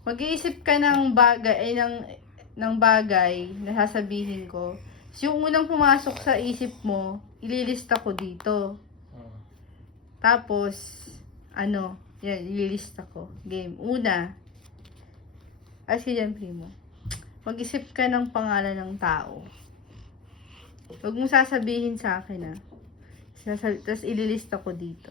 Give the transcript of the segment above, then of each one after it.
Mag-iisip ka ng bagay, ng bagay na sasabihin ko. So, yung unang pumasok sa isip mo, ililista ko dito. Tapos, yan, ililista ko. Game. Una, yan, primo. Mag-isip ka ng pangalan ng tao. Huwag mong sasabihin sa akin, Tapos ililista ko dito.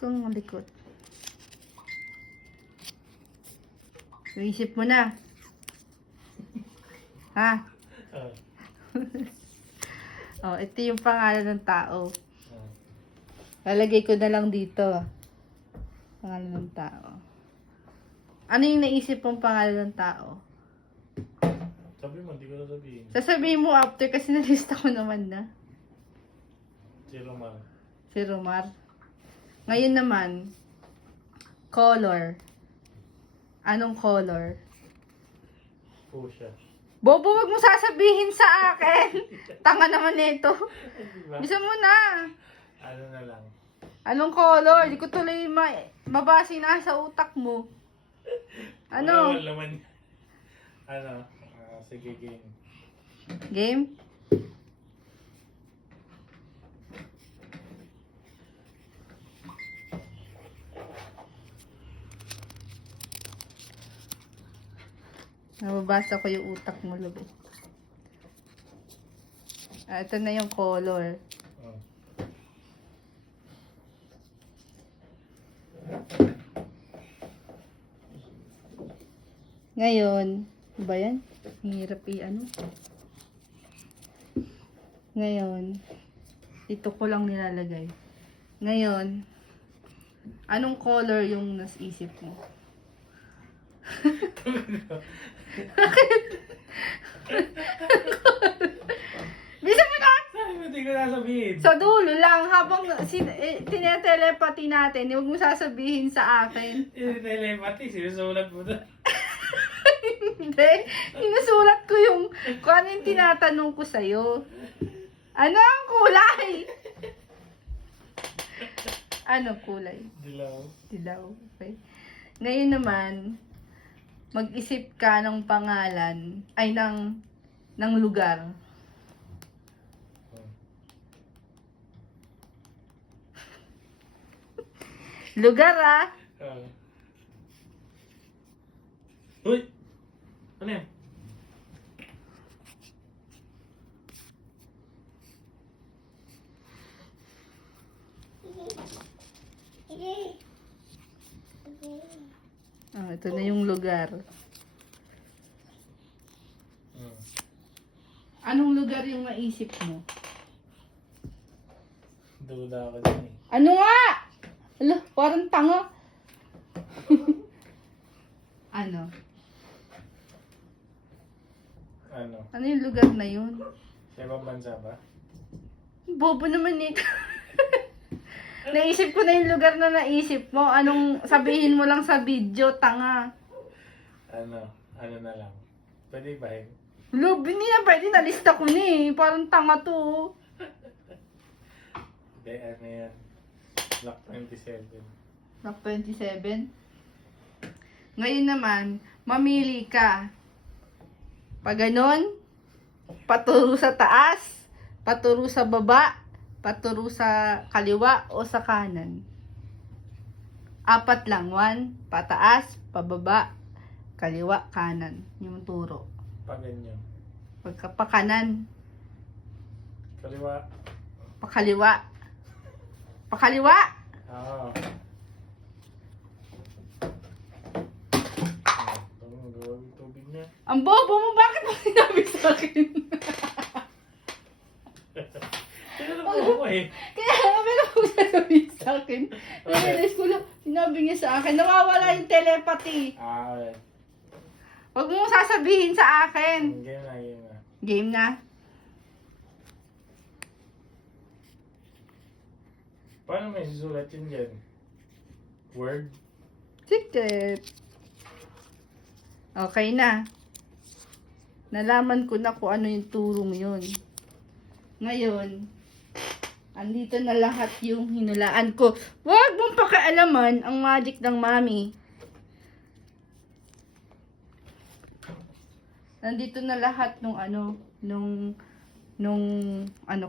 Kung malikot. Isip mo na. Ha? Ito yung pangalan ng tao. Lalagay ko na lang dito. Pangalan ng tao. Ano yung naisip mong pangalan ng tao? Sabi mo, hindi ko sasabihin. Sasabihin mo after kasi nalista ko naman na. Si Romar. Si Romar. Ngayon naman, color. Anong color? Fuchsia. Bobo, wag mo sasabihin sa akin. Tanga naman nito. Diba? Bisa mo na. Ano na lang. Anong color? Di ko tuloy mabasi na sa utak mo. Ano? Wala laman. Sige, game. Game? Nababasa ko yung utak mo, Lube. Ito na yung color. Ngayon, ba yan? Hirap Ngayon, ito ko lang nilalagay. Ngayon, anong color yung nasisip mo? Bisa mo na! Sabi mo, hindi ko nasabihin. Sa dulo lang, habang tinetelepathy natin, huwag mo sasabihin sa akin. Telepathy, sinusulat mo na. Hindi. Sinusulat ko kung ano yung tinatanong ko sa'yo. Ano ang kulay? Ano kulay? Dilaw. Dilaw. Okay. Ngayon naman, mag-isip ka ng pangalan, ng lugar. Lugar, Uy! Ano yan? Ito na yung lugar. Anong lugar yung naisip mo? Duda ako din Ano nga? Ala, parang tanga. Ano? Ano? Ano yung lugar na yun? Sa ibang bansa ba? Bobo naman ito. Naisip ko na yung lugar na naisip mo. Anong sabihin mo lang sa video, tanga. Ano na lang. Pwede ba yun? Love, hindi na pwede. Nalista ko na Parang tanga to. Hindi, ano yan? Block 27. Block 27. Ngayon naman, mamili ka. Pag ganon, paturo sa taas, paturo sa baba, paturo sa kaliwa o sa kanan. 4 lang. 1, pataas, pababa, kaliwa, kanan. Yung turo. Pag ganyan. Pagka pa kanan, Kaliwa. pakaliwa. Pakaliwa! Oo. Gawin tubig niya. Ang bobo mo, bakit mo sinabi sa akin? Tinanong ko Kaya meron ko sasabihin sa akin. Realize ko lang, sinabi niya sa akin, nawawala yung telepathy. Okay. Huwag mo sasabihin sa akin. Game na. Game na. Paano may susulat yun dyan? Word? Secret. Okay na. Nalaman ko na kung ano yung turong yun. Ngayon, andito na lahat yung hinulaan ko. Huwag mong pakialaman ang magic ng mami. Nandito na lahat nung ano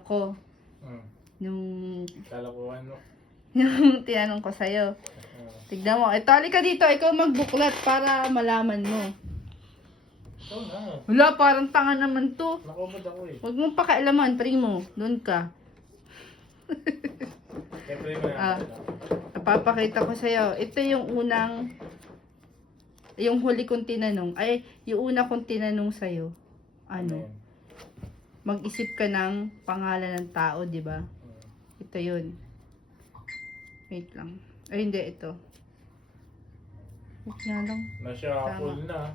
ko, Hmm. nung, Kala ko ano. yung tinanong ko sa'yo. Tignan mo. Ito, halika dito. Ikaw magbuklat para malaman mo. Ito na. Wala, parang tanga naman to. Nakubad ako eh. Huwag mong pakialaman, primo. Doon ka. Siyempre mo Ah. yan. Napapakita ko sa'yo. Ito yung unang, yung huli kong tinanong. Ay, yung una kong tinanong sa'yo. Ano? yan? Mag-isip ka ng pangalan ng tao, di ba? Ito yun. Wait lang. Ay, hindi. Ito. Wait nga lang. Na-shuffle na.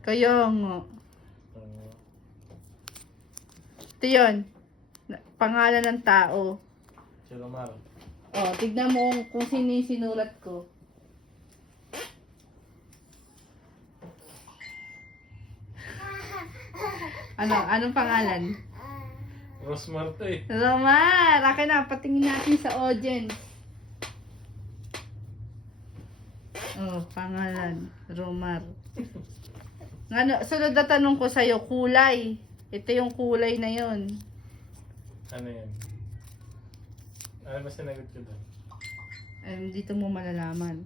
Kaya nga. Uh, Ito yun. Pangalan ng tao. si Romar. Oh, tignan mo kung sino yung sinulat ko. Anong pangalan? Rosmar to eh. Romar! Akin na, patingin natin sa audience. Oh, pangalan. Romar. Ano, sunod na tanong ko sa'yo, kulay. Ito yung kulay na yon. Ano yan? Ano ba sinagot ko doon? Dito mo malalaman.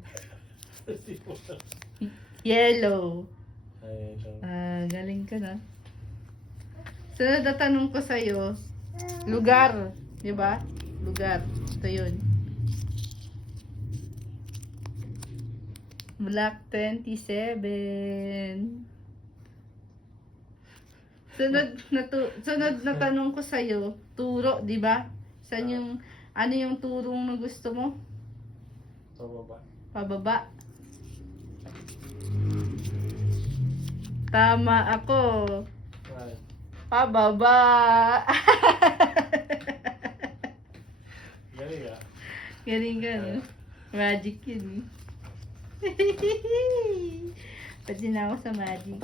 Yellow. Ay, ito. Galing ka na. Sunod na tanong ko sa'yo, lugar. Di ba? Lugar. Ito yun. Black 27. Sunod na tanong ko sa'yo, turo, di ba? Saan yung, ano yung turong na gusto mo? Ito baba. Pababa. Tama ako. Ay, Pababa. galing ah. Galing ka, no? Magic yun. Pati na ako sa magic.